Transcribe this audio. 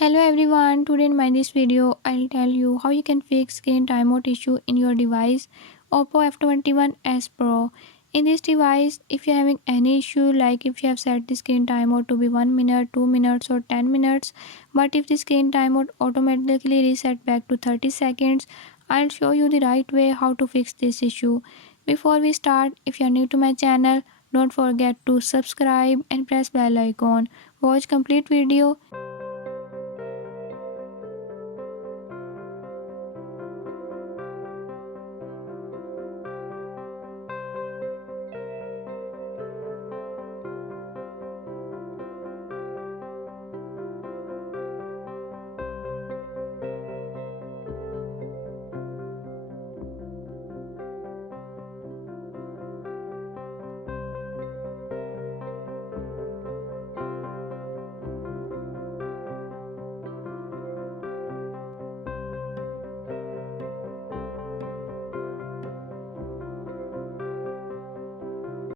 Hello everyone, today in my this video I'll tell you how you can fix screen timeout issue in your device Oppo F21s Pro. In this device, if you're having any issue like if you have set the screen timeout to be 1 minute, 2 minutes or 10 minutes, but if the screen timeout automatically reset back to 30 seconds, I'll show you the right way how to fix this issue. Before we start, if you're new to my channel, don't forget to subscribe and press bell icon. Watch complete video